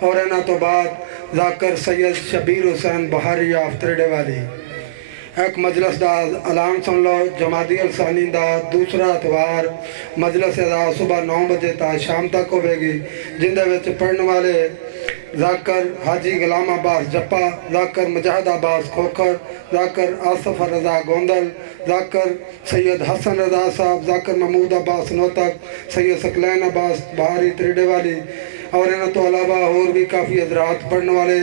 اور انہوں تو بعد ذاکر سید شبیر حسین بہاری آفترڈے والی ایک مجلس دا اعلان سن لو جمادی الثانی دا دوسرا اتوار مجلس دا صبح 9 بجے تا شام تک ہوئے گی جن دے وچ پڑھنے والے ذاکر حاجی غلام عباس جپا ذاکر مجاہد عباس کھوکھر ذاکر آصف رضا گوندل ذاکر سید حسن رضا صاحب ذاکر محمود عباس نوتک سید ثقلین عباس بہاری تریڈے والی اور انہوں تو علاوہ اور بھی کافی حضرات پڑھنے والے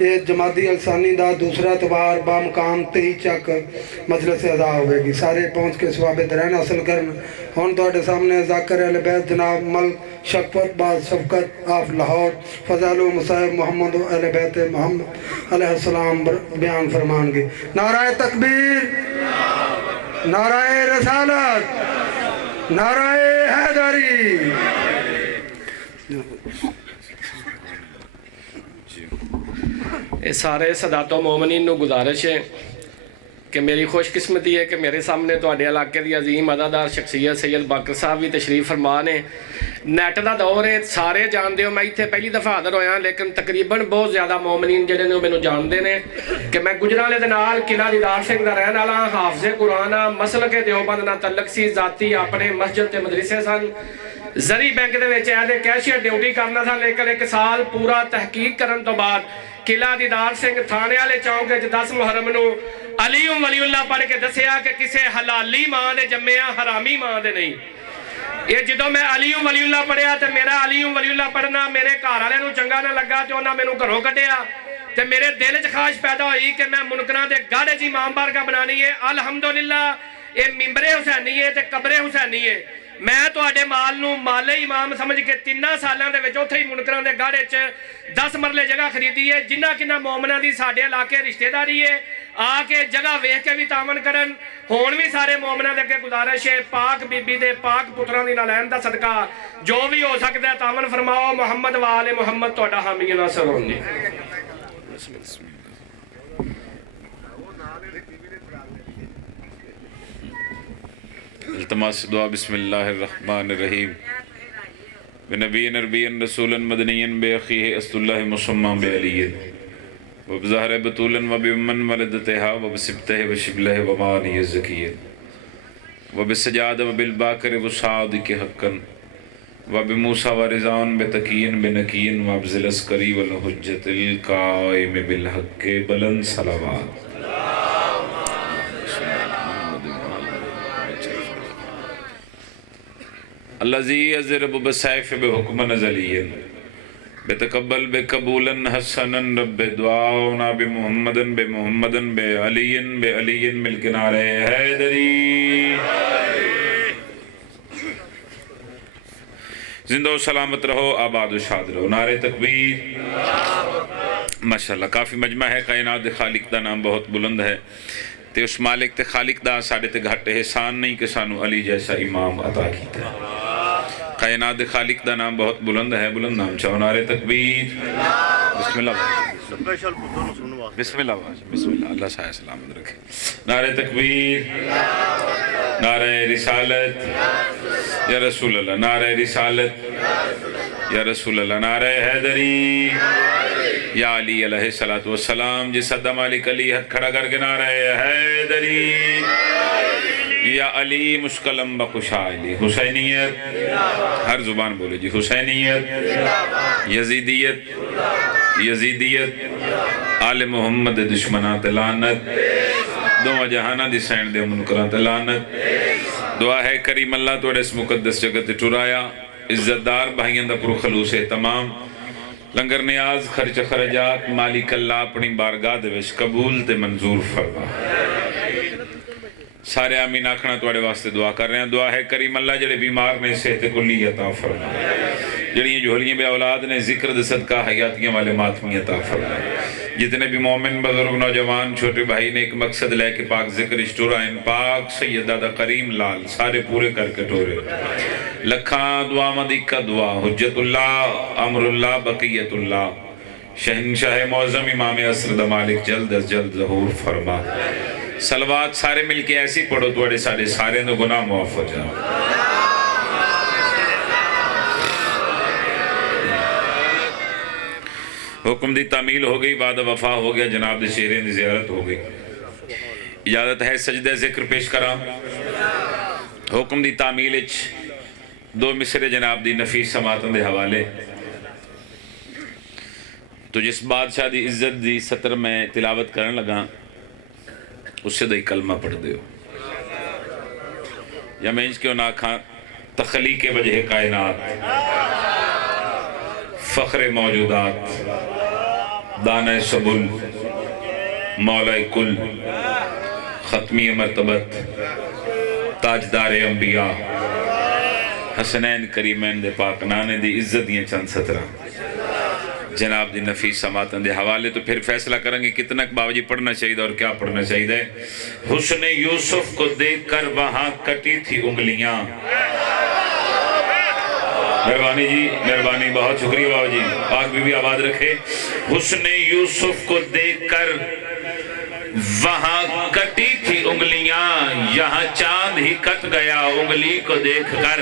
یہ جمادی الثانی دا دوسرا اتوار بامقام 23 چک مجلس ادا ہوئے گی سارے پہنچ کے ثواب درین حاصل کرن ہون توڑے سامنے ذاکر اہل بیت جناب ملک شفقت باز شفقت آف لاہور فضل و مصاحب محمد و اہل بیت محمد علیہ السلام بیان فرمان گے نعرہ تکبیر نعرہ رسالت نعرہ حیدری یہ سارے سادات و مومنین نو گزارش ہے کہ میری خوش قسمتی ہے کہ میرے سامنے تواڈے علاقے دی عظیم ادادار شخصیت سید باقر صاحب بھی تشریف فرما نے نیٹ دا دور ہے سارے جاندے ہو میں ایتھے پہلی دفعہ حاضر ہویا لیکن تقریباً بہت زیادہ مومنین جڑے نے مینوں جاندے نے کہ میں گجرالے دے نال قلعہ دیدار سنگھ دا رہن والا حافظ قرآن مسلک دیوبند نال تعلق سی ذاتی اپنے مسجد تے مدرسے سن زری بینک دے وچ ایز اے کیشیئر ڈیوٹی کرنا تھا لیکن 1 سال پورا تحقیق کرن تو بعد قلعہ دیدار سنگھ تھانے والے چوک 10 محرم نو علی ولی اللہ پڑھ کے دسیا کہ کسے حلالی ماں دے جمعیاں حرامی ماں دے نہیں یہ جدو میں علی ولی اللہ پڑھیا تے میرا علی ولی اللہ پڑھنا میرے گھر والے نو چنگا نہ لگا تے انہاں مینوں گھروں کڈیا تے میرے دل وچ خواہش پیدا ہوئی کہ میں منکراں دے گاڑے چ امام بارگاہ بنانی ہے الحمدللہ یہ ممبر حسینی ہے تے قبر حسینی ہے میں تو آڈے مال نو مالے امام سمجھ کے 3 سالوں دے وچ اوتھے ہی منکراں دے گاڑے چ 10 مرلے جگہ خریدی ہے جنہ کنہ مومنہ دی ساڈے علاقے رشتہ داری ہے آ کے جگہ ویکھ کے بھی تعاون کرن ہون بھی سارے مومنہ دے کے گزارش ہے پاک بی بی دے پاک پتراں دی نالین دا صدقہ جو بھی ہو سکتا ہے تعاون فرماؤ محمد وآل محمد تہاڈا حامی ناصر ہون جی التماس دعا بسم اللہ الرحمن الرحیم بنبی نربی رسولا مدنی بے اخیہ اسد اللہ مسمى بعلی وبزہر بطولا وبمن ولدتها وبسبتہ وشبلہ ومانی الزکیہ وبسجاد وبالباکر وصادق حقا وبموسیٰ ورزان بتقین بنقین وابزل اسکری والحجت القائم بالحق بلند صلوات الذي يضرب بالسيف بحكم نزلي بتقبل بقبولا حسنا رب دعاؤنا بمحمد بعلي ملك نار حیدری زندہ و سلامت رہو آباد و شاد رہو نعرہ تکبیر ماشاءاللہ کافی مجمع ہے کائنات خالق دا نام بہت بلند ہے تے اس مالک تے خالق دا ساڑے تے گھٹ احسان نہیں کہ سانو علی جیسا امام عطا کیتا ہے کائنات خالق دا نام بہت بلند ہے بلند نام چاہو نعرہ تکبیر بسم اللہ بسم اللہ بسم اللہ اللہ سایہ سلامت رکھے نعرہ تکبیر نعرہ رسالت یا رسول اللہ نعرہ رسالت یا رسول اللہ نعرہ حیدری یا علی علیہ السلام جس صدہ مالک علی حد کھڑا کر کے نعرہ حیدری یا علی مشکلم بخشائلی حسینیت ہر زبان بولے جی حسینیت یزیدیت آل محمد دشمنات لعنت دو جہانہ دی سینڈ دے منکرات لعنت دعا ہے کریم اللہ توڑے اس مقدس جگت ٹرایا عزت دار بھائیاں دا پر خلوص تمام لنگر نیاز خرچ خرجات مالک اللہ اپنی بارگاہ دے وچ قبول تے منظور فرما سارے آمین آکھنا توڑے واسطے دعا کر رہے ہیں دعا ہے کریم اللہ جڑے بیمار نے صحت کلی عطا فرما جڑی جوہلیاں بے اولاد نے ذکر دے صدقہ حیاتیاں والے ماتمی عطا فرما جتنے بھی مومن بزرگ نوجوان چھوٹے بھائی نے ایک مقصد لے کے پاک ذکر اشتورائن پاک سید دادا کریم لال سارے پورے کر کے ٹورے لکھاں دعا مدیکہ دعا حجت اللہ امر اللہ بقیت اللہ شہنشاہ معظم امام عصر دا مالک جلد از جلد ظہور فرما صلوات سارے مل کے ایسی پڑھو توڑے سارے نو گناہ معاف ہو جاؤ حکم دی تعمیل ہو گئی، بعد وفا ہو گیا، جناب دے شہرین دی زیارت ہو گئی۔ اجازت ہے سجدہ ذکر پیش کرا۔ حکم دی تعمیل اچ دو مصرے جناب دی نفیس سماعتوں دے حوالے۔ تو جس بادشاہ دی عزت دی سطر میں تلاوت کرن لگا اس سے دائی کلمہ پڑھ دیو، یا میں اس کیوں نہ کھاں تخلیق وجہ کائنات، فخر موجودات، دانہ سبل، مولا کل، ختمی مرتبت، تاجدار انبیاء، حسنین کریمین دے پاک نانے دی عزت دیئے چند سطرہ جناب دی نفیس سماعتن دے حوالے۔ تو پھر فیصلہ کریں گے کتنا باوجی پڑھنا چاہیے اور کیا پڑھنا چاہیے۔ حسن یوسف کو دیکھ کر وہاں کٹی تھی انگلیاں۔ مہربانی جی، مہربانی، بہت شکریہ بابا جی، پاک بی بی آباد رکھے۔ حسن یوسف کو دیکھ کر وہاں کٹی تھی انگلیاں، یہاں چاند ہی کٹ گیا انگلی کو دیکھ کر۔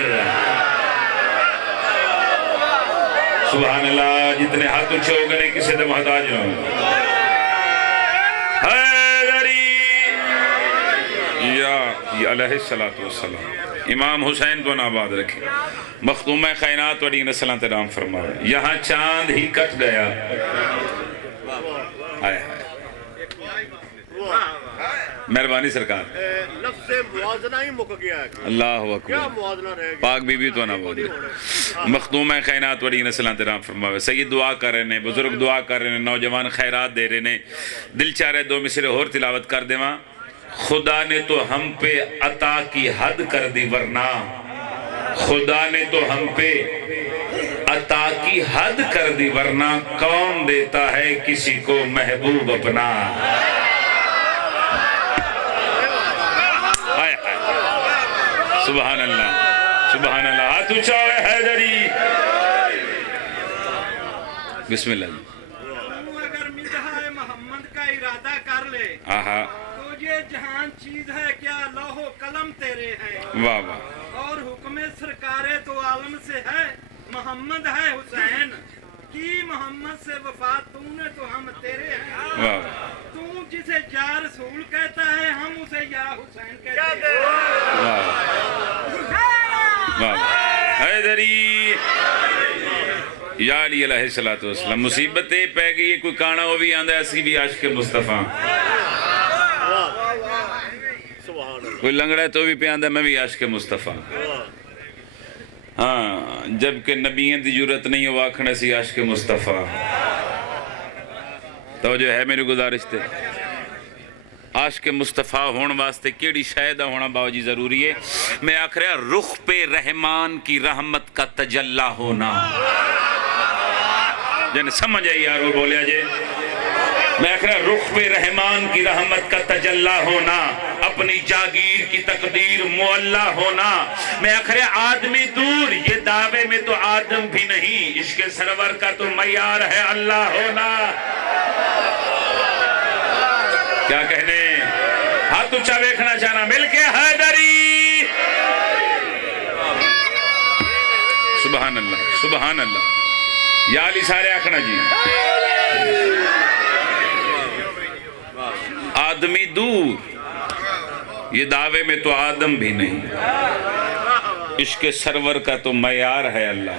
سبحان اللہ، جتنے ہاتھ اچھے ہو گئے کسی دے محتاج نہ ہو۔ حیدری یا علیہ السلام، امام حسین کو ناباد رکھے، مختومہ کائنات وڈی نسلاں ترام فرمائے۔ یہاں چاند ہی کٹ گیا، آئے آئے، مہربانی سرکار، لفظ موازنہ ہی مک گیا ہے، اللہ کیا اکبر، موازنہ رہ گیا؟ پاک بی بی تو نہ بول مختومہ کائنات وڈی نسلاں ترام فرماوے۔ سید دعا کر رہے ہیں، بزرگ دعا کر رہے ہیں، نوجوان خیرات دے رہے ہیں۔ دل چاہ رہے دو مصرے اور تلاوت کر دے ماں۔ خدا نے تو ہم پہ عطا کی حد کر دی ورنہ، خدا نے تو ہم پہ عطا کی حد کر دی ورنہ، کون دیتا ہے کسی کو محبوب اپنا۔ سبحان اللہ، سبحان اللہ، ہاتھ اچھا ہوئے حیدری۔ بسم اللہ جی۔ اگر مدحہ محمد کا ارادہ کر لے آہا، تو یہ جہان چیز ہے کیا، لوح و قلم تیرے ہیں، واہ واہ، اور حکم سرکار تو عالم سے ہے، محمد ہے حسین کی محمد سے وفات، تو نے تو ہم تیرے ہیں، واہ تو جسے یا رسول کہتا ہے ہم اسے یا حسین کہتے ہیں۔ واہ واہ، حیدری یا علی علیہ السلام۔ مصیبتیں پہ گئی، کوئی کانا وہ بھی آندھا ہے، اسی بھی عاشق مصطفیٰ، کوئی لنگڑا ہے تو بھی پہ آندھا ہے میں بھی عاشق مصطفیٰ۔ ہاں، جبکہ نبیین دی جرت نہیں ہو آکھنے سی عاشق مصطفیٰ۔ توجہ ہے میری گزارش تے، عاشق مصطفیٰ ہون واسطے کیڑی شاہدہ ہونا باوجی ضروری ہے۔ میں آکھ رہا رخ پہ رحمان کی رحمت کا تجلی ہونا، جنہیں سمجھ آئی یارو بولیا جے، میں آکھ رہا رخ پہ رحمان کی رحمت کا تجلی ہونا، اپنی جاگیر کی تقدیر معلّہ ہونا۔ میں آکھ رہا آدمی دور، یہ دعوے میں تو آدم بھی نہیں، عشق سرور کا تو معیار ہے اللہ ہونا۔ کیا کہنے، ہاتھ اچھا ویکھنا چاہنا، مل کے حیدری۔ سبحان اللہ، سبحان اللہ، یا علی سارے آکھنا جی۔ آدمی دور، یہ دعوے میں تو آدم بھی نہیں، عشق سرور کا تو معیار ہے اللہ۔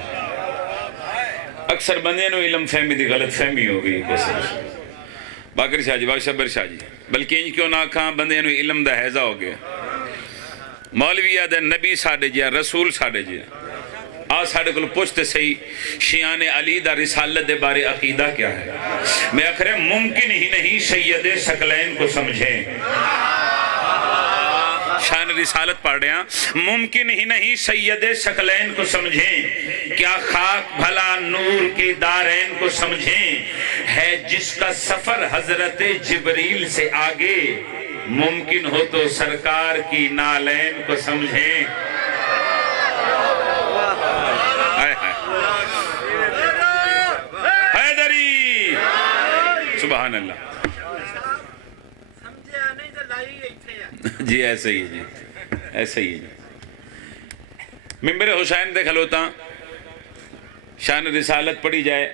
اکثر بندے نو علم فہمی دی غلط فہمی ہو گئی، باقر شاہ جی، باقر شبر شاہ جی، بلکہ ان کیوں نہ کھاں بندے نو علم دا حیضہ ہو گیا۔ مولوی یاد ہے نبی ساڑھے جیا، رسول ساڑھے جیا، آج ساڑھے کل پوچھتے صحیح شیعان علی دا رسالت دے بارے عقیدہ کیا ہے۔ میں اکھرے ممکن ہی نہیں سید ثقلین کو سمجھیں، شان رسالت پڑھ رہے ہیں، ممکن ہی نہیں سید ثقلین کو سمجھیں، کیا خاک بھلا نور کے دارین کو سمجھیں، ہے جس کا سفر حضرت جبریل سے آگے، ممکن ہو تو سرکار کی نالین کو سمجھیں۔ حیدری سبحان اللہ، سمجھے نہیں تو لائی ایتھے جی ایسے ہی جی، ایسے ہی جی۔ ممبر حسین دے کھلوتا، شان رسالت پڑھی جائے،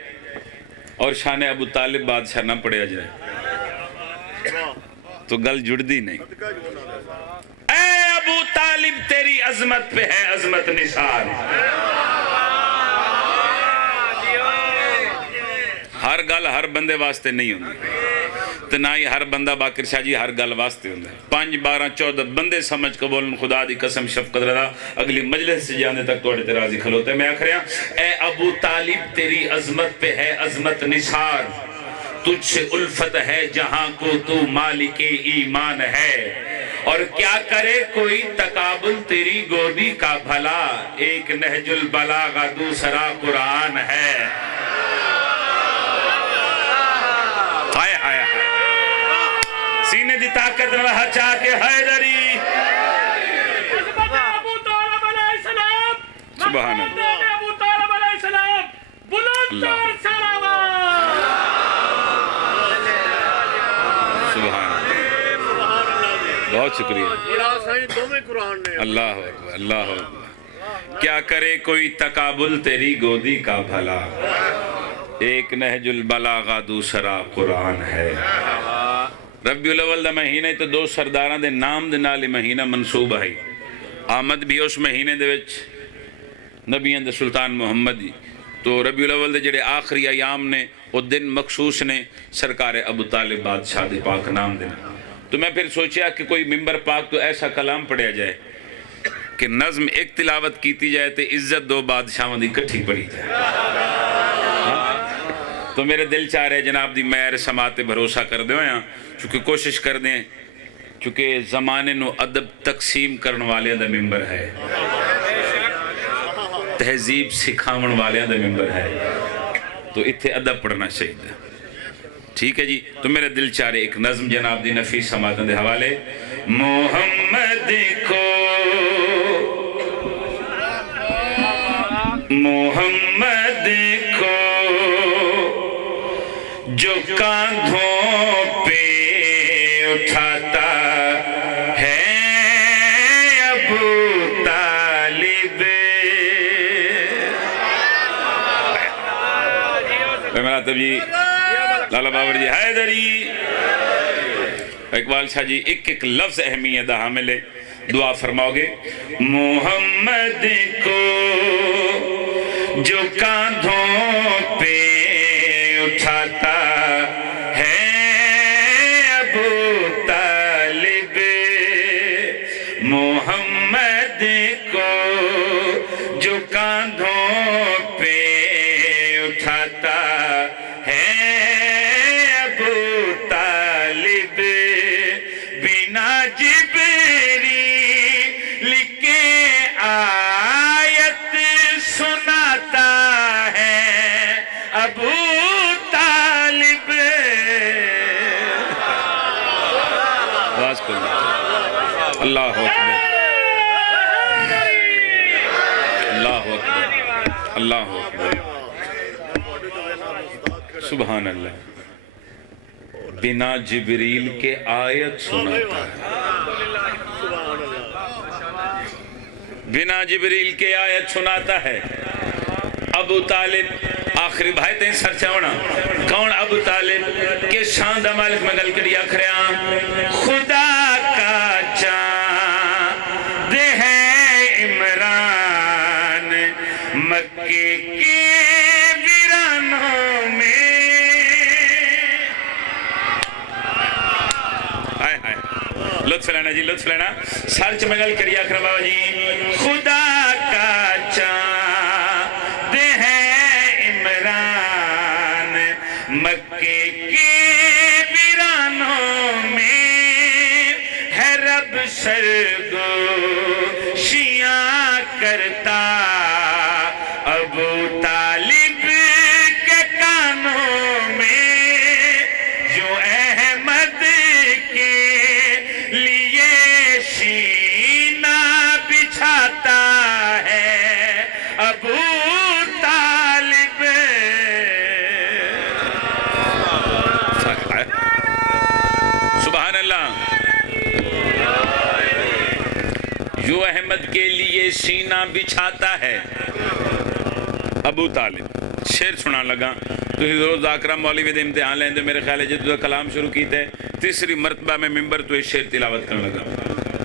اور شان ابو طالب بادشاہ نہ پڑھیا جائے تو گل جڑدی نہیں. اے ابو طالب تیری عظمت پہ ہے عظمت نثار. ہر گل ہر بندے واسطے نہیں ہوندی تو نہ ہی ہر بندہ باقر شاہ جی ہر گل واسطے ہوندا ہے. 5 12 14 بندے سمجھ کو بولن خدا دی قسم شفقت رضا اگلی مجلس سے جانے تک توڑے تے راضی کھلوتے. میں آکھ رہا اے ابو طالب تیری عظمت پہ ہے عظمت نثار. تجھ سے الفت ہے جہاں کو تو مالک ایمان ہے. اور کیا کرے کوئی تقابل تیری گودی کا بھلا. ایک نہج البلاغہ دوسرا قرآن ہے. سینے دی طاقت رہا چاہ کے حیدری. سبحان اللہ. سبحان اللہ. بہت شکریہ. اللہ اکبر اللہ اکبر. کیا کرے کوئی تقابل تیری گودی کا بھلا. ایک نہج البلاغہ دوسرا قرآن ہے. ربیع الاول دا مہینہ تو 2 سرداراں دے نام دے نال مہینہ منصوب ہے. آمد بھی اس مہینے دے وچ نبیاں دے سلطان محمد دی. تو ربیع الاول دے جڑے آخری ایام نے وہ دن مخصوص نے سرکار ابو طالب بادشاہ دے پاک نام دے. تو میں پھر سوچیا کہ کوئی ممبر پاک تو ایسا کلام پڑھیا جائے کہ نظم ایک تلاوت کیتی جائے تے عزت 2 بادشاہاں دی کٹھی پڑھی جائے. تو میرے دل چاہ رہے جناب دی مہر سماعت بھروسہ کر دے ہویا چونکہ کوشش کر دیں چونکہ زمانے نو ادب تقسیم کرن والے دا ممبر ہے. تہذیب سکھاون والے دا ممبر ہے. تو اتھے ادب پڑھنا چاہیے. ٹھیک ہے جی. تو میرے دل چاہ رہے ایک نظم جناب دی نفیس سماعت دے حوالے. محمد کو محمد کو جو کاندھوں پہ اٹھاتا ہے ابو طالب. مراتب جی لالا بابر جی حیدری اقبال شاہ جی ایک ایک لفظ اہمیت دا حامل ہے. دعا فرماؤ گے. محمد کو جو کاندھوں پہ اٹھاتا ہے ابو طالب. محمد کو جو کاندھوں پہ اٹھاتا ہے ابو طالب. بنا جبریل کے آیت سناتا ہے ابو طالب. آواز کھول دیں. اللہ اکبر اللہ اکبر اللہ اکبر. سبحان اللہ. بنا جبریل کے آیت سناتا ہے. بنا جبریل کے آیت سناتا ہے ابو طالب. آخری بھائی تین سر چاونا کون ابو طالب کے شاندہ مالک میں گل کری آخریاں. خدا کا چاند ہے عمران مکے کے ویرانوں میں. لطف لینا جی لطف لینا. سر چ میں گل کری آخر بابا جی. خدا کا چاند ہے عمران مکے کے ویرانوں میں. ہے رب سرگوشیاں کرتا ابو طالب کے کانوں میں. جو احمد کے لیے سینہ بچھاتا ہے ابو طالب. سبحان اللہ. جو احمد کے لیے سینہ بچھاتا ہے ابو طالب. شعر سنا لگا. تسی روز ذاکرہ مولوی دے امتحان لیں دے میرے خیال ہے جدو کلام شروع کیتے ہیں تیسری مرتبہ میں ممبر تو اس شعر تلاوت کرنے لگا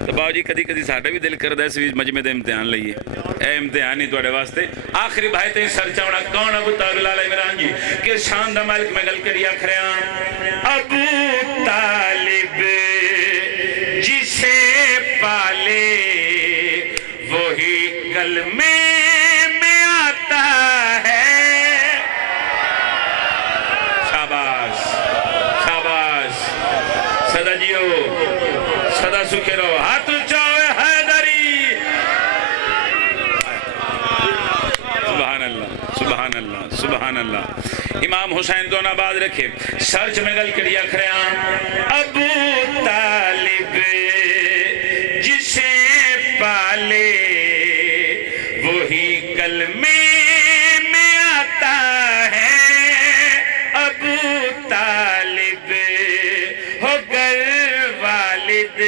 تو باو جی کدی کدی ساڑھا بھی دل کردہ اس مجمع دے امتحان لئیے اے امتحانی توڑے واسطے آخری بھائی تے سر چاونا کون ابو طالب لالہ عمران جی کہ شان دا مالک میں گل کریا کھریاں ابو طالب جسے پالے وہی کلمے میں آتا ہے شاباش شاباش صدا جیو صدا سکھے رہو ہاتھ چاہے حیدری سبحان اللہ سبحان اللہ سبحان اللہ امام حسین دون آباد رکھے سرچ میں گل کڑیا کھریاں ابو طالب جسے پالے وہی کلمے میں آتا ہے ابو طالب ہو گر والد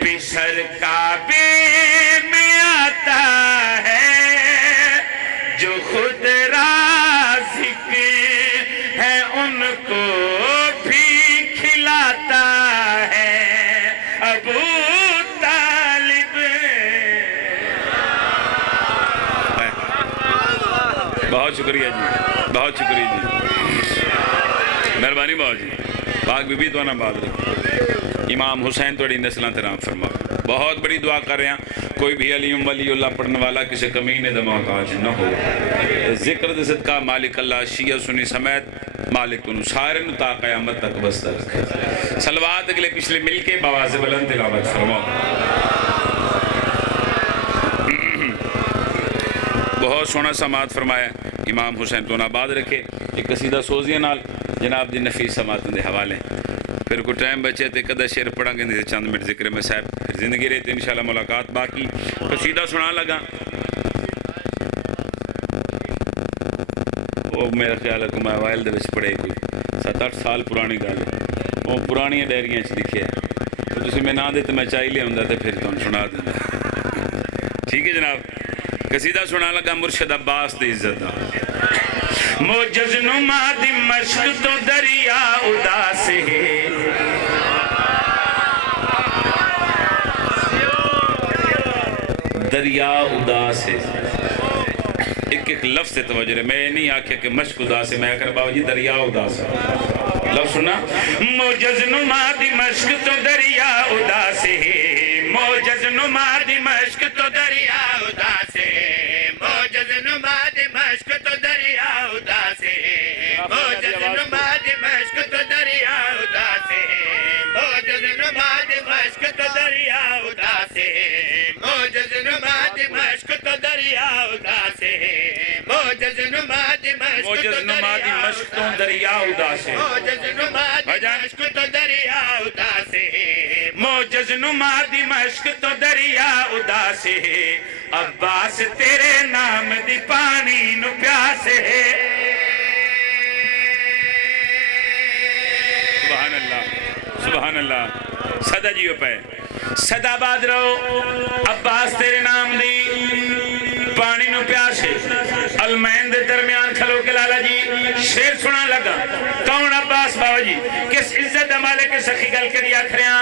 پسر کعبے میں آتا ہے جو خود رازق ہے ان کو بھی کھلاتا ہے ابو طالب بہت شکریہ جی بہت شکریہ جی مہربانی بہت جی پاک بی بی تو نہ بات رکھ امام حسین توڑی نسلہ ترام فرما بہت بڑی دعا کر رہے ہیں کوئی بھی علیم ولی اللہ پڑھنے والا کسی کمینے دا محتاج نہ ہو ذکر دے صدقہ مالک اللہ شیعہ سنی سمیت مالک کنو سارے نو تا قیامت تک بستہ رکھے صلوات اگلے پچھلے مل کے بواز بلند تلاوت فرما بہت سونا سماعت فرمایا امام حسین تو آباد رکھے ایک قصیدہ سوزیہ نال جناب دی نفیس سماعتوں دے حوالے پھر کو ٹائم بچے تے قدر شعر پڑھا گے نہیں چند منٹ ذکر میں صاحب پھر زندگی رہتے انشاءاللہ ملاقات باقی قصیدہ سنا لگا وہ میرا خیال ہے کہ میں وائل دے بچ پڑھے کوئی 7-8 سال پرانی گل وہ پرانی ڈائریاں چ لکھے تو تسی میں نہ دے تو میں چاہی لیا ہوں تے پھر تم سنا دیں ٹھیک ہے جناب قصیدہ سنا لگا مرشد عباس دی عزت دا موجز نما دمشق تو دریا اداس ہے دریا اداس ہے ایک ایک لفظ سے توجہ رہے میں نہیں آکھیا کہ مشق اداس ہے میں اکر باو جی دریا اداس ہے لفظ سنا موجز نما دمشق تو دریا اداس ہے موجز نما دمشق تو دریا اداس ہے موجز نما دمشق تو دریا اداس ہے موجز نما دمشق تو دریا اداس ہے موجز نما دمشق تو دریا اداس ہے موجز نما دمشق تو دریا اداس ہے موجز نما دمشق تو دریا اداس ہے موجز نما دمشق تو دریا اداس ہے موجز نما دمشق تو دریا اداس ہے عباس تیرے نام دی پانی نو پیاس ہے سبحان اللہ سبحان اللہ صدا جیو پہ صدا باد رہو عباس تیرے نام دی پانی نو پیاس ہے المین دے درمیان کھلو کے لالا جی شیر سنا لگا کون عباس باو جی کس عزت مالک سخی گل کری آکھریاں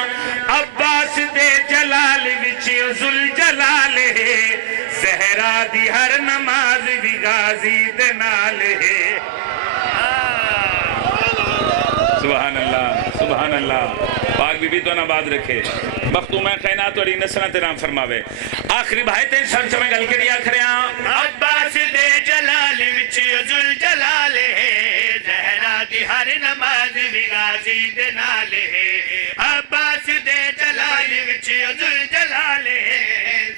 عباس دے جلال وچی ذل جلال ہے زہرا دی ہر نماز بھی غازی دے نال ہے سبحان اللہ سبحان اللہ پاک بی بی تو نہ بات رکھے مختوم خینات اور نسلہ ترام فرماوے آخری بھائی تے سر چمیں گل کے لیا کھریاں عباس دے جلال وچی ذل جلال ہے زہرا دی ہر نماز بھی غازی دے نال ہے عباس دے جلال وچی ذل جلال ہے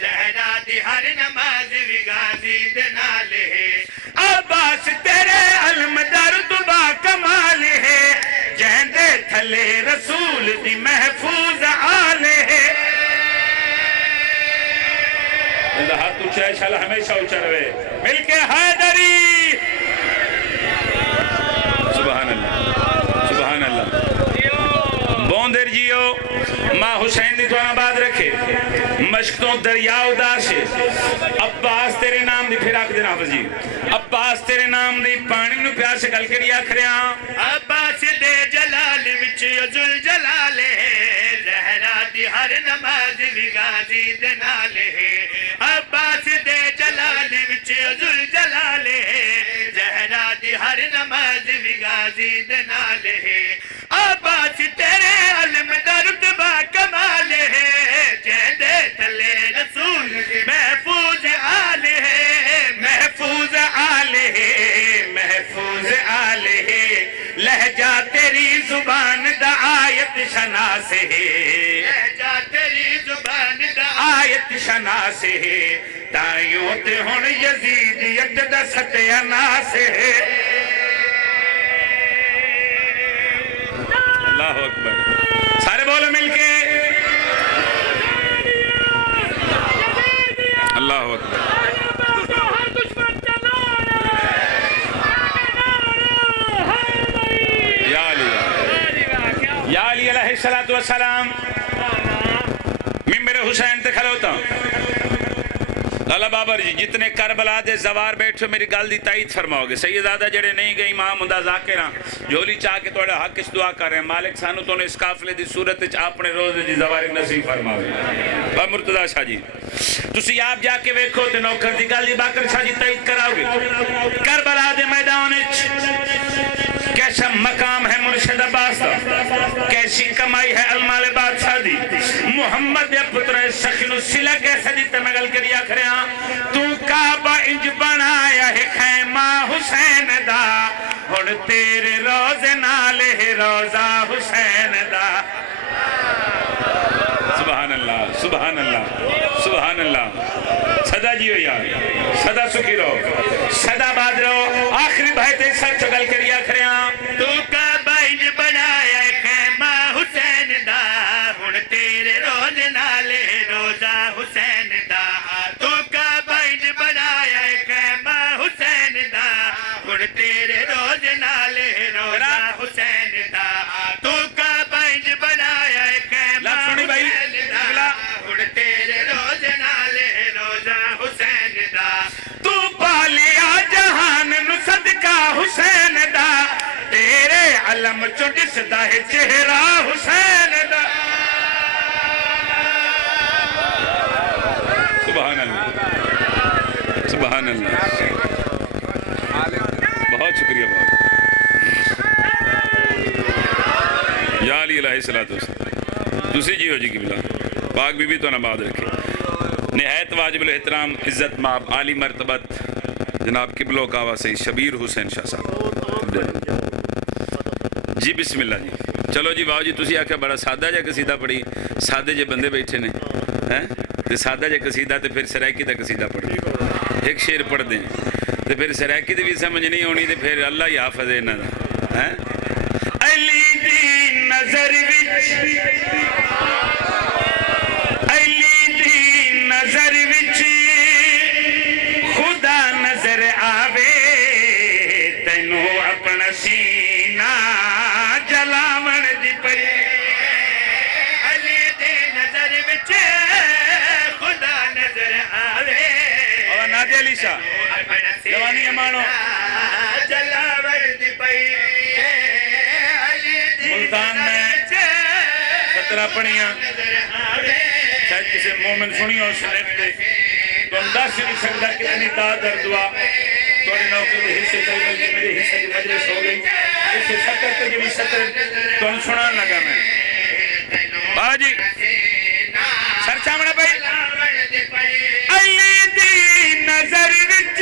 زہرا دی ہر نماز بھی غازی دے نال ہے عباس تیرے علم درد با کمال ہے جہندے تھلے رسول دی محفوظ آل ہے ہاتھ اچھا ہے انشاءاللہ ہمیشہ اچھا رہے مل کے حیدری سبحان اللہ سبحان اللہ بوندر جیو ماں حسین دی توانا بات رکھے مشکتوں دریا اداس ہے عباس تیرے نام دی پھر آکھ دینا حافظ جی عباس تیرے نام دی پانی نو پیاس گل کری آخریاں عباس دے جلال وچ ذل جلال ہے زہرا دی ہر نماز بھی غازی دے نال ہے عباس دے جلال وچ ذل جلال ہے زہرا دی ہر نماز بھی غازی دے نال ہے عباس تیرے علم دا رتبہ کمال ہے جہدے تلے رسول محفوظ آل ہے محفوظ آل ہے محفوظ آل ہے لہجہ تیری زبان دا آیت شناس ہے لہجہ تیری زبان دا آیت شناس ہے تائیوں تے ہن یزیدیت دا ستیاناس ہے اللہ اکبر سارے بولو مل کے اللہ اکبر یا علی علیہ السلام ممبر حسین تے کھلوتا لالا بابر جی جتنے کربلا دے زوار بیٹھو میری گل دی تائید فرماؤ گے سیدادہ جڑے نہیں گئے امام ہندہ ذاکرہ جولی چاہ کے توڑے حق اس دعا کر رہے ہیں مالک سانو تو نے اس قافلے دی صورت اپنے روز دی زوار نصیب فرماؤ گے با مرتضی شاہ جی تسی آپ جا کے ویکھو تے نوکر دی گل دی باکر شاہ جی تائید کراؤ گے کربلا دے میدان کیسا مقام ہے مرشد عباس دا کیسی کمائی ہے المال بادشاہ دی محمد یا پتر سخن السلہ کیسا دیتا میں گل کریا کھریاں تو کعبہ انج بنایا ہے خیمہ حسین دا ہن تیرے روز نالے ہے روزہ حسین دا سبحان اللہ سبحان اللہ سبحان اللہ صدا جی ہو یار صدا سکھی رہو صدا باد رہو آخری بھائی تے سچ گل کریا کھریاں تو کعبہ انج بنایا ہے خیمہ حسین دا ہن تیرے روز نالے روزہ حسین دا تو کعبہ انج بنایا ہے خیمہ حسین دا ہن تیرے روز نالے روزہ حسین دا تو کعبہ انج بنایا ہے خیمہ حسین دا ہن تیرے روز نالے روزہ حسین دا تو پالیا جہان نو صدقہ حسین دا تیرے علم چو دسدا ہے چہرہ حسین دا سبحان اللہ سبحان اللہ بہت شکریہ بہت یا علی علیہ السلام تسی جی ہو جی قبلہ پاک بی بی تو نباد رکھے نہایت واجب الاحترام عزت ماب عالی مرتبت جناب قبلوں کا واسطی شبیر حسین شاہ صاحب جی بسم اللہ جی چلو جی باؤ جی تسی آکھا بڑا سادہ جا قصیدہ پڑھی سادے جے بندے بیٹھے نے تے سادہ جا قصیدہ تے پھر سرائکی دا قصیدہ پڑھ دیں ایک شعر پڑھ دیں تے پھر سرائکی دی بھی سمجھ نہیں ہونی تے پھر اللہ ہی حافظ ہے انہاں دا علی دی نظر وچ علی دی نظر وچ خدا نظر آوے تینو اپنا سینہ جلاون دی پئی علی دی نظر وچ خدا نظر آوے اور نادی علی شاہ جوانی امانو جلاون دی پئی ملتان میں 17 پڑھیاں شاید کسی مومن سنی ہو سنیت دے تو انداز سے نہیں سکتا کتنی داد اور دعا توڑے نوکر دے حصے چل گئی میرے حصے کی مجلس ہو گئی اسے 70 تے جو بھی 70 تو ان سنان لگا میں باجی سر چامڑا بھائی علی دی نظر وچ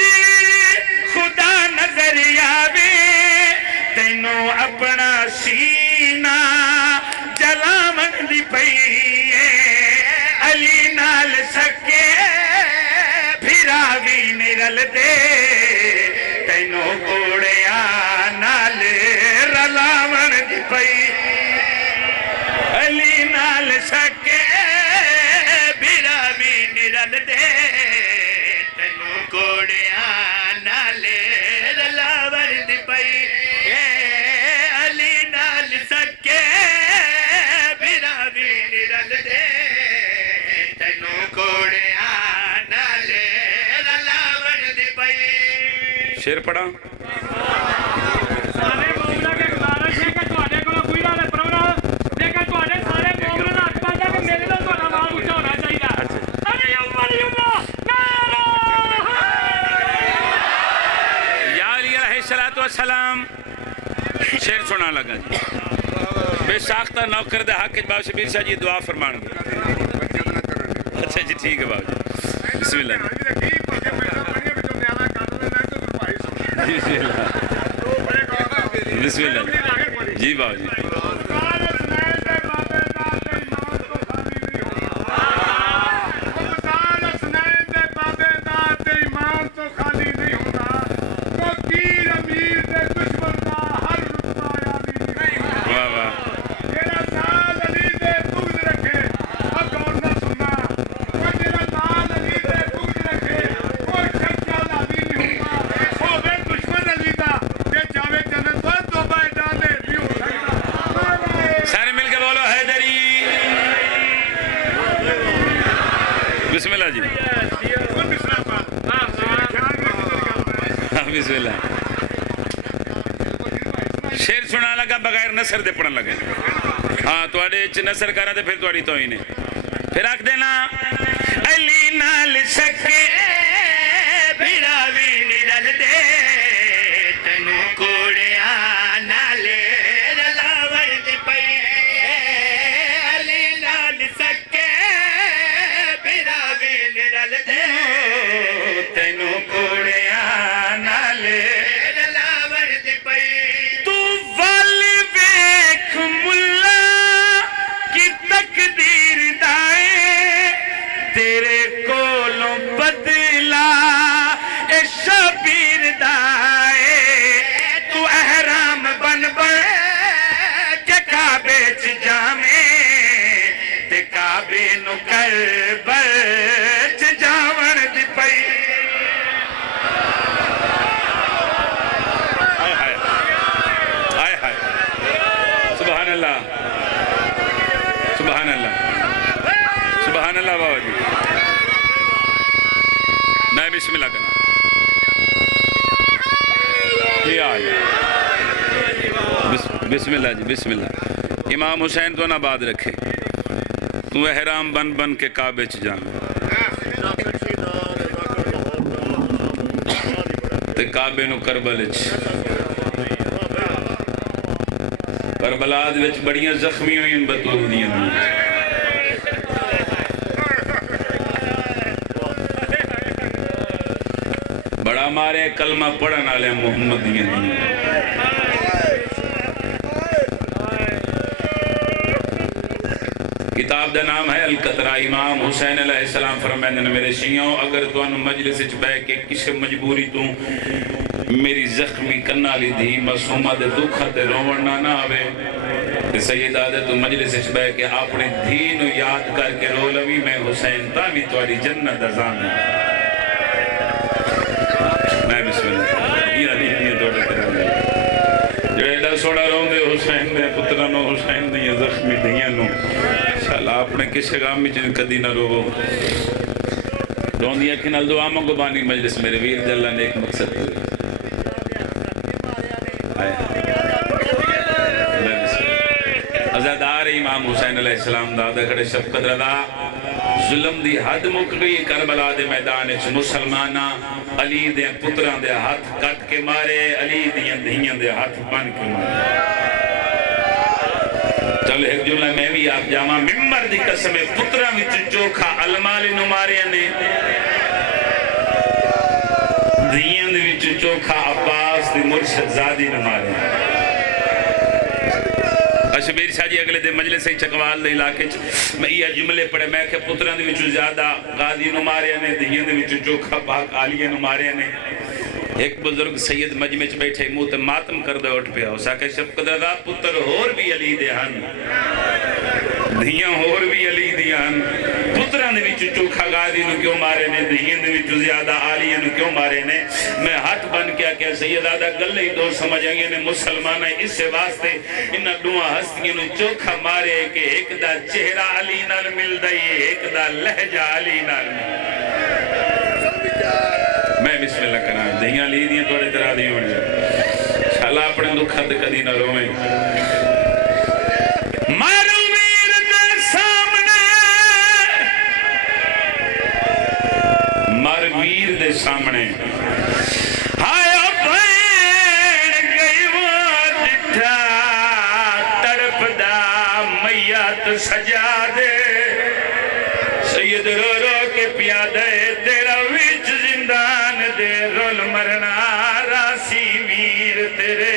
خدا نظر آوے تینو اپنا سینہ جلاون دی پئی علی نال سکے پھرا بھی نرل دے تینو کوڑیا نال رلاون دی پئی علی نال سکے پھرا بھی نرل دے تینو کوڑیا نال رلاون دی پئی علی نال سکے بھرا بھی نرل دے تینو کوڑیا نال رلاون دی پئی شیر پڑھا سارے مومنوں کے گزارش ہے کہ تواڈے کولوں کوئی نہ پرونا لیکن تواڈے سارے مومنوں دا حق بندا کہ میرے نال تہاڈا نام اونچا ہونا چاہیے علی اللہ یا علی علیہ الصلوۃ والسلام شیر سنا لگا جی بے ساختہ نوکر دے حق وچ بابا شبیر شاہ جی دعا فرمان گے اچھا جی ٹھیک ہے بابا جی بسم اللہ بسم اللہ جی بابا جی بسم اللہ جی بسم اللہ شیر سنا لگا بغیر نثر دے پڑھن لگے ہاں تواڈے وچ نثر کرا تے پھر تواڈی توہین ہے پھر آکھ دینا علی نال سکے بھیڑا وی نرل دے تینو کوڑیاں نالے رلاوڑ دی پئی علی نال سکے بھیڑا وی نرل دے تینو کوڑیاں نالے رلاوڑ دی پئی تو ول ویکھ ملا کی تقدیر دائے تیرے کولوں بدلا اے شبیر دائے تو احرام بن بن کے کعبے چ جاویں تے کعبے نو کربل چ جاون دی پئی ہائے ہائے ہائے ہائے سبحان اللہ سبحان اللہ سبحان اللہ بابا جی میں بسم اللہ کرنا یہ آئے بسم اللہ جی بسم اللہ امام حسین تو نہ باد رکھے تو احرام بن بن کے کعبے چ جان تے کعبے نو کربل چ کربلا دے وچ بڑیاں زخمی ہوئیں بطولدیاں بڑا مارے کلمہ پڑھن والے محمدیاں کتاب دا نام ہے القطرہ امام حسین علیہ السلام فرمائیں نے میرے شیعوں اگر تو انو مجلس وچ بیٹھ کے کسے مجبوری تو میری زخمی کنالی دھی معصومہ دے دکھا تے رونا نہ آوے تے سید آدھے تو مجلس وچ بیٹھ کے اپنے دین و یاد کر کے رو لوی میں حسین تاوی تواری جنت ازان میں بسم اللہ یہ علی یہ توڑے کریں جو ایڈا سوڑا رون دے حسین دے پترانو حسین دے زخمی دھیاں نو انشاءاللہ اپنے کسے گام میں چند کدی نہ رو رون دیا کنال دعا مانگو بانی مجلس میرے ویر جلہ نے ایک مقصد ہوئے ازادار امام حسین علیہ السلام دادا کھڑے شفقت رضا ظلم دی حد مک گئی کربلا دے میدان اچھ مسلمانہ علی دے پتران دے ہاتھ کٹ کے مارے علی دیاں دھیاں دے ہاتھ بن کے مارے چلو ایک جملہ میں بھی آپ جامعہ ممبر دی قسم پتران وچ چوکھا علمالی نو مارے نے دھیاں دے وچ چوکھا عباس دی مرشد زادی نو مارے شبیر شاہ جی اگلے دے مجلس ہی چکوال دے علاقے میں یہ جملے پڑھے میں کہ پتران دے وچو زیادہ غازی نو مارے نے دھیاں دے وچو چوکھا پاک آلیہ نو مارے نے ایک بزرگ سید مجمع چ بیٹھے منہ تے ماتم کر دے اٹھ پیا اس آکے شفقت رضا پتر ہور بھی علی دے ہن دھیاں ہور بھی علی دے ہن پتران دے وچو چوکھا غازی نو کیوں مارے نے دھیاں دے وچو زیادہ آلیہ نو کیوں مارے نے میں ہاتھ بن کیا کہ سید آدھا گلے ہی دو سمجھ آئیں نے مسلمان اس سے واسطے انہا دوہاں ہستیوں نو چوکھا مارے کہ ایک دا چہرہ علی نال مل دائی ایک دا لہجہ علی نال مل میں بسم اللہ کرا دہیاں لی دیاں توڑے ترا دی ہونے شالا اپنے دکھت کدی نہ رویں مارو ویر دے سامنے مار ویر دے سامنے آیا بین گئی وہ جٹھا تڑپ دا میات سجا دے سید رو رو کے پیادے تیرا وچ زندان دے رول مرنا راسی ویر تیرے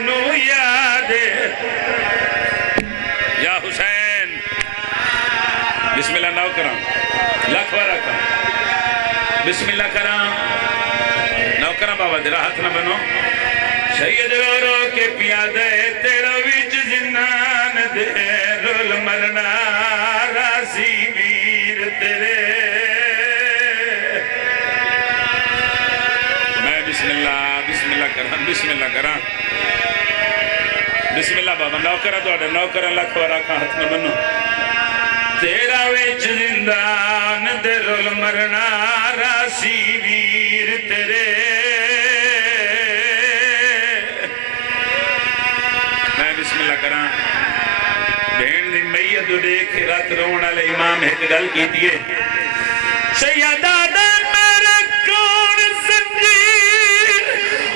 نو یاد یا حسین بسم اللہ ناو کرام لاکھ بارہ کا بسم اللہ کرام ناو کرام بابا تیرا ہاتھ نہ بنو سید رو رو کے پیادے تیرا وچ زندان دے رول مرنا راسی ویر تیرے میں بسم اللہ کرا بسم اللہ کرا بسم اللہ بابا نوکرہ دوڑے نوکرہ لاکھ وارا کا ہاتھ نہ بنو تیرا ویچ زندان دے رول مرنا راسی ویر تیرے میں بسم اللہ کرا بہن دی میت دیکھ رات رونا لے امام ایک گل کی دیئے سیدہ دا میرے کون زنجیر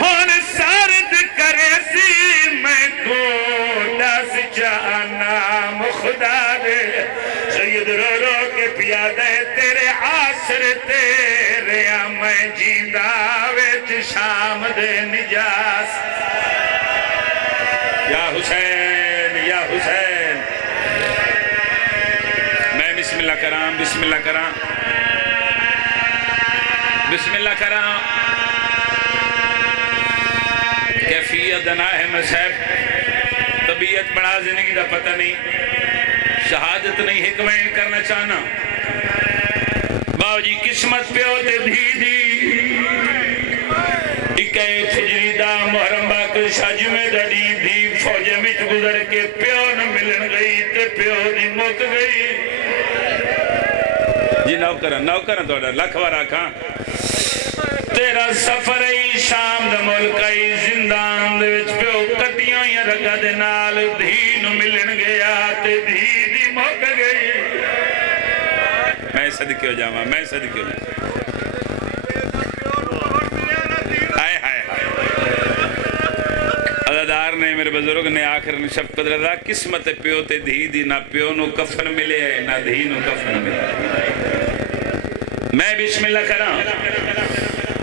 ہون سارد کرے سی میں کو دس جانا مخدا دے سید رو رو کے پیادے تیرے عاصر تیرے میں جیندہ ویچ شام دے نجاس یا حسین یا حسین میں بسم اللہ کرام بسم اللہ کرام بسم اللہ کرام کیفیت دنا ہے مسئب طبیعت بڑا زندگی دا پتہ نہیں شہادت نہیں حکمین کرنا چاہنا باو جی قسمت پہ ہوتے دھی دی اکائی فجری دا محرم باکر شاج میں دا دی دی فوجے میں گزر کے پیو نہ ملن گئی تے پیو دی موت گئی جی نوکرن توڑا لکھوار آکھاں تیرا سفر ای شام دا ملکائی زندان دے وچ پیو کٹیاں یا رگا دے نال دھین ملن گیا تے دھی دی موت گئی میں صدقے ہو جاواں میں صدقے ہو جاواں عزادار نے میرے بزرگ نے آخر نشب قدر دا قسمت پیو تے دھی دی نہ پیو نو کفن ملے ہے نہ دھی نو کفن ملے میں بسم اللہ کرام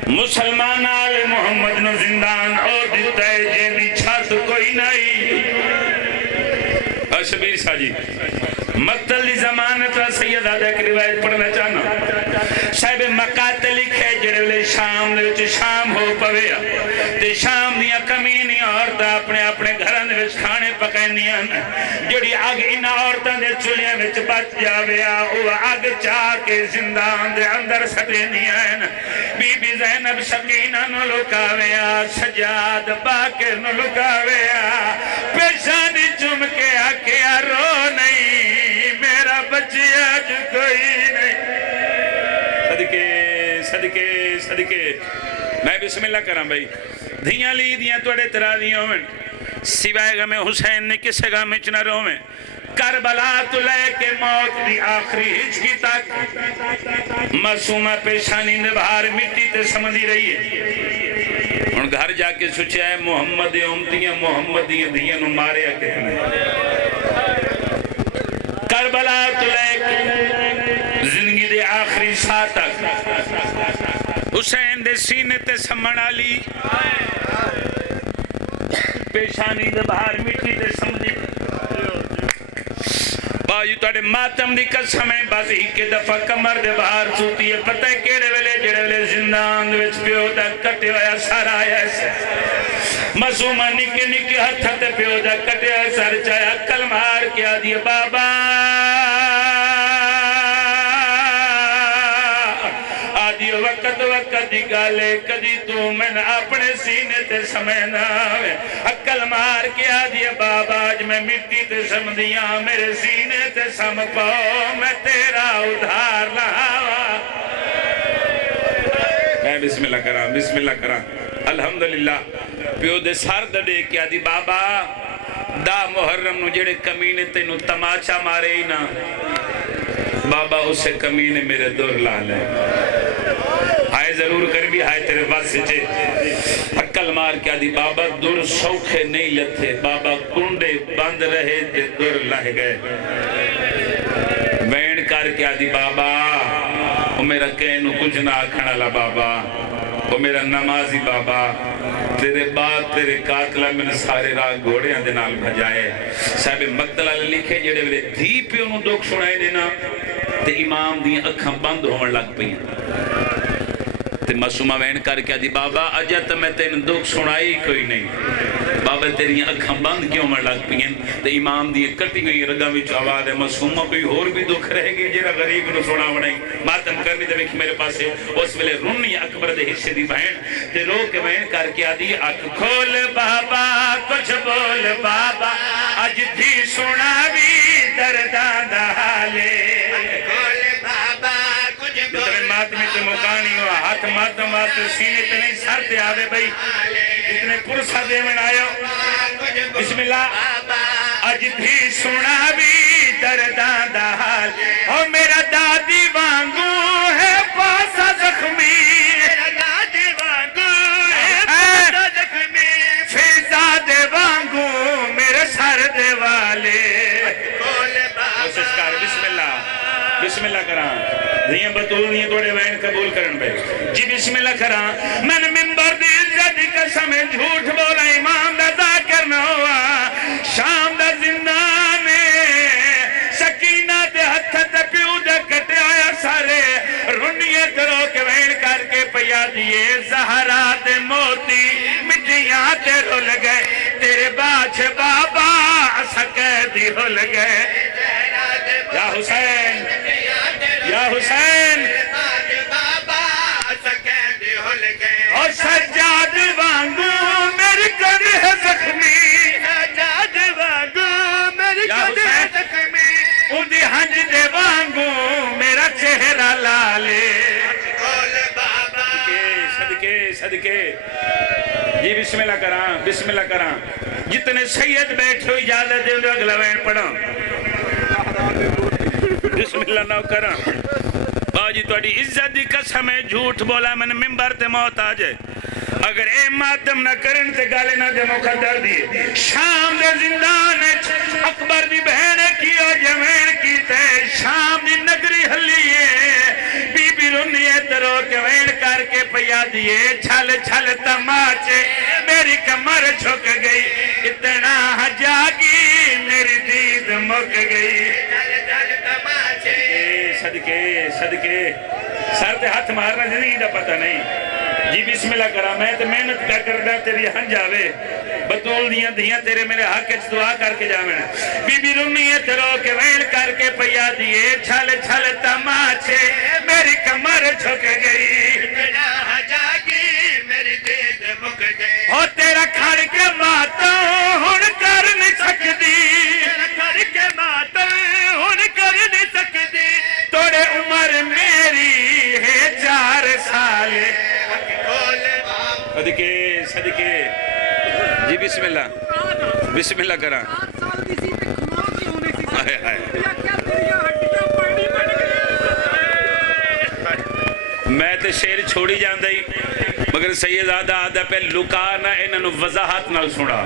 مسلمان آل محمد نو زندان او دیتا ہے جیندی چھات کوئی نہیں شبیر ساجی مقتل دی زمانت را سید آدھا کی روایت پڑھنا چاہنا صاحب مقاتل لکھے جڑے لے شام دے وچ شام ہو پویا تے شام دیاں کمینی عورتاں اپنے اپنے گھراں دے وچ کھانے پکائندیاں جڑی اگ انہاں عورتاں دے چولیاں وچ بچ جاویا او اگ چاہ کے زندان دے اندر سٹیندیاں بی بی زینب سکینہ نو لکاویا سجاد باقر نو لکاویا پیشانی چم کے آکیا رو نہیں میرا بچی آج کوئی نہیں صدقے میں بسم اللہ کرام بھائی دھیاں لی دیاں توڑے ترا دیاں ہوئے سوائے گا میں حسین نے کسے گا میں چنہ رو میں کربلا تو لے کے موت دی آخری ہچکی تک معصومہ پیشانی نے باہر مٹی تے سمجھی رہی ہے ان گھر جا کے سوچا ہے محمد امتیاں محمدیاں دھیاں نو ماریا کہنے کربلا تو لے کے زندگی دے آخری ساتھ تک حسین دے سینے تے سمن آلی پیشانی دے باہر مٹی تے سمجھی باجو توڑے ماتم دی قسم ہے بازی کے دفعہ کمر دے باہر سوتی ہے پتہ ہے کیڑے ویلے جڑے ویلے زندان دے وچ پیو دا کٹے ہویا سارا آیا ایسے معصومہ نکے نکے ہتھ تے پیو دا کٹے ہویا سر چایا کلمار کیا دیئے بابا آدھی وقت دی گالے کدی تو من اپنے سینے تے سمینا عقل مار کے آدھی بابا آج میں مٹی تے سمدیاں میرے سینے تے سم پاؤ میں تیرا ادھار لاوا میں بسم اللہ کرا بسم اللہ کرا الحمدللہ پیو دے سار دڑے کیا دی بابا دا محرم نو جڑے کمینے تینو تماچا مارے ہی نا بابا اسے کمینے میرے دور لال ہے آئے ضرور کر بھی آئے تیرے بات سے چھے عقل مار کیا دی بابا دور سوکھے نہیں لتھے بابا کنڈے بند رہے تے دور لہ گئے وین کر کیا دی بابا وہ میرا کہنو کچھ نہ آکھنا لا بابا وہ میرا نمازی بابا تیرے بعد تیرے قاتلہ میں نے سارے راہ گھوڑے اندے نال بھجائے صاحب مقتلہ لکھے جڑے میرے دھی پہ انہوں دکھ سنائے دینا تے امام دی اکھاں بند ہونے لگ پئی تے معصومہ وین کر کے دی بابا اجا تے میں تین دکھ سنائی کوئی نہیں بابا تیری اکھاں بند کیوں ہونے لگ پئی تے امام دی کٹی ہوئی رگاں وچ آواز ہے معصومہ کوئی اور بھی دکھ رہے گی جڑا غریب نو سنا بنائی ماتم کرنی تے ویکھ میرے پاسے اس ویلے رونی اکبر دے حصے دی بہن تے رو کے وین کر کے دی اکھ کھول بابا کچھ بول بابا اج تھی سناوی درداں دا حالے کھول بابا کچھ بول ماتمی تے مکانی ہوا ہاتھ مات سینے تے نہیں سر تے آوے بھئی اتنے پرسہ دے من آئے بسم اللہ اج بھی سنا بھی درداں دا حال او میرا دادی وانگو ہے پاسا زخمی میرا دادی وانگو ہے پاسا زخمی فیضا دے وانگو میرے سر دے والے کوشش کر بسم اللہ کران دھیاں بطول نہیں توڑے وین قبول کرن بے جی بسم اللہ کران میں نے ممبر دی عزت قسم جھوٹ بولا امام دا ذاکر نہ ہوا شام دا زندان سکینہ دے ہتھ تے پیو دے کٹے آیا سارے رنیے درو کے وین کر کے پیا دیے زہرا دے موتی مٹیاں تے رول گئے تیرے باچ بابا سکے دی رول گئے یا حسین یا حسین اور سجاد وانگو میری کڑی ہے زخمی سجاد وانگو میری کڑی ہے زخمی اندھی ہنج دے وانگو میرا چہرہ لالے صدقے جی بسم اللہ کران جتنے سید بیٹھو اجازت دے انہوں اگلا وین پڑھا بسم اللہ نہ کران باجی توڑی عزت دی قسم ہے جھوٹ بولا میں نے ممبر تے موت آ جائے اگر اے ماتم نہ کرن تے گالے نہ دے مقدر دیئے شام دے زندان اکبر دی بہن کیو جمین کیتے شام دی نگری حلیے بی بی رنیے ترو کے وین کر کے پیا دیئے چھل چھل تماچے میری کمر جھک گئی اتنا جاگی میری دید مک گئی صدقے سر تے ہاتھ مارنا زندگی دا پتہ نہیں جی بسم اللہ کرا میں تے محنت کر کردہ تیری ہن جاوے بطول دیاں تیرے میرے حق اچھ دعا کر کے جاوے بی بی رنیے ترو کے وین کر کے پیا دیئے چھل چھل تماچے میری کمر جھک گئی میرا جاگی میری دید مک گئی ہو تیرا کھڑ کے باتوں ہن کر نہیں سکتی تیرا کھڑ کے باتوں ہن کر نہیں سکتی توڑے عمر میری ہے 4 سال صدقے جی بسم اللہ کرا میں تے شیر چھوڑی جان دائی مگر سید آدھا پہ لکانا انہوں وضاحت نال سنا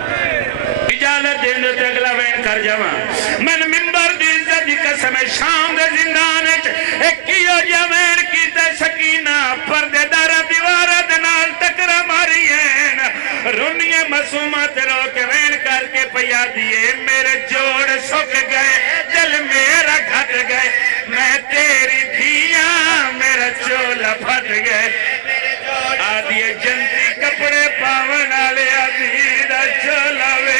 اجازت دین دے اگلا وین کر جاواں من ممبر دی عزت دی قسم شام دے زندان ایک کیو جمین کیتے سکینہ پردے دارا دیوارا دنال ٹکرا ماری ہیں رنیے معصومہ تیرو کے وین کر کے پیا دیئے میرے جوڑ سک گئے دل میرا گھٹ گئے میں تیری دھیاں میرا چولا پھٹ گئے آدھیے جنتی کپڑے پاون آلے آدھی دا چولا وے